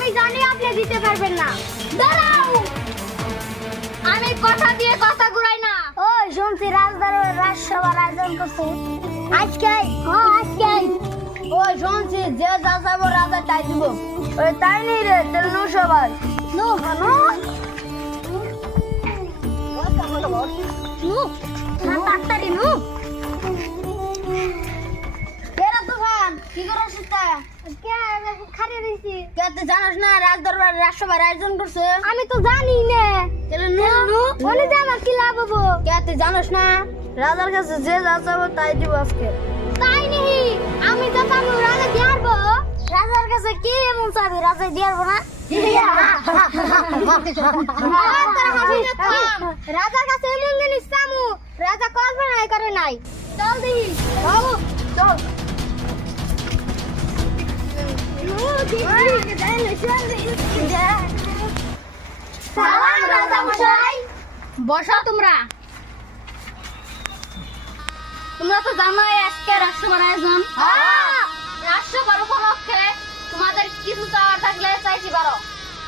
আমি জানি আপনি দিতে পারবেন না। দাঁড়াও, আমি কথা দিয়ে কথা ঘুরাই না। ওই শুনছি রাজদরবার রাজসভার আয়োজন করছে আজকে। হ্যাঁ আজকে। ওই শুনছি যে যা চাইবো রাজা তাই দিব। ওই তাই নেই রে, তাহলে নো সবাই নো নো তাড়াতাড়ি নো। এরা তুফান কি করছিস তা? কে খারে দিছি? কে তুই জানিস না রাজদরবার রাজসভার আয়োজন করছে? আমি তো জানি না। তাহলে নো বলে দে, আমার কি লাভ হবো? কে তুই জানিস না রাজার কাছে যে যা চাইবো তাই দিব আজকে? তাই নেই, আমি তো পাবো রাজা দিয়ারবো। রাজার কাছে কি এমন চাবি রাজা দিয়ারবো না? রাজার কাছে এমন জিনিস চামু রাজা কল্পনাই করে নাই। চল দেখি, চল। সালাম রাজা মশাই। বসো তোমরা। তোমরা তো জানোই আজকে রাজসভার আয়োজন। রাজসভার উপলক্ষে তোমাদের কিছু চাওয়ার থাকলে চাইছি পারো।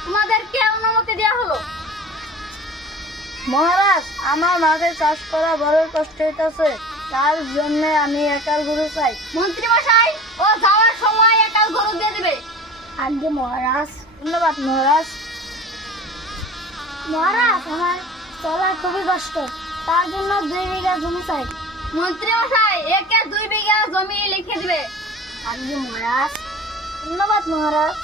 তোমাদেরকে অনুমতি দেওয়া হলো। মহারাজ, আমার মাঠে চাষ করা বড় কষ্ট হইতাছে, তার জন্য আমি একাল গরু চাই। মন্ত্রী মশাই, ও যাওয়ার সময় একাল গরু দিয়ে দিবে। আগে মহারাজ। ধন্যবাদ মহারাজ। মহারাজ, আমার চলা খুবই কষ্ট, তার জন্য 2 বিঘা জমি চাই। মন্ত্রী মশাই, একে 2 বিঘা জমি লিখে দিবে। আগে মহারাজ। ধন্যবাদ মহারাজ।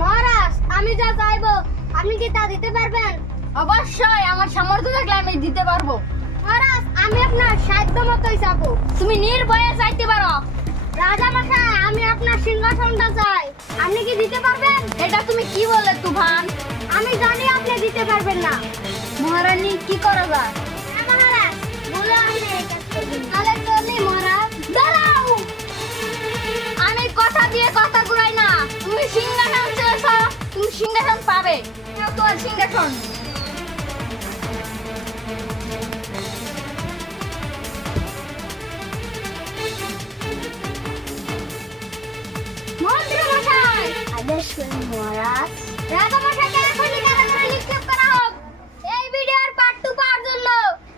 মহারাজ, আমি যা চাইবো আপনি কি তা দিতে পারবেন? অবশ্যই, আমার সামর্থ্য থাকলে আমি দিতে পারবো। মহারাজ, আমি আপনার সাধ্য মতোই চাবো। তুমি নির্ভয়ে চাইতে পারো। রাজা মশাই, আমি আপনার সিংহাসনটা চাই, আপনি কি দিতে পারবেন? এটা তুমি কি বলে তুফান? আমি জানি আপনি দিতে পারবেন না। মহারানী, কি করা যায়? মহারাজ বলে আমি এই কাজ করব। তাহলে চলি মহারাজ। দাঁড়াও, আমি কথা দিয়ে কথা ঘুরাই না। তুমি সিংহাসন চেয়েছ, তুমি সিংহাসন পাবে। নাও তোমার সিংহাসন। মন্ত্রী মশাই, আদেশ করুন মহারাজ। রাজা মশাইকে এখনই কারাগারে নিক্ষেপ করা হোক। এই ভিডিওর পার্ট 2 পাওয়ার জন্য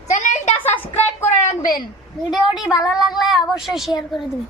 চ্যানেলটা সাবস্ক্রাইব করে রাখবেন। ভিডিওটি ভালো লাগলে অবশ্যই শেয়ার করে দিবেন।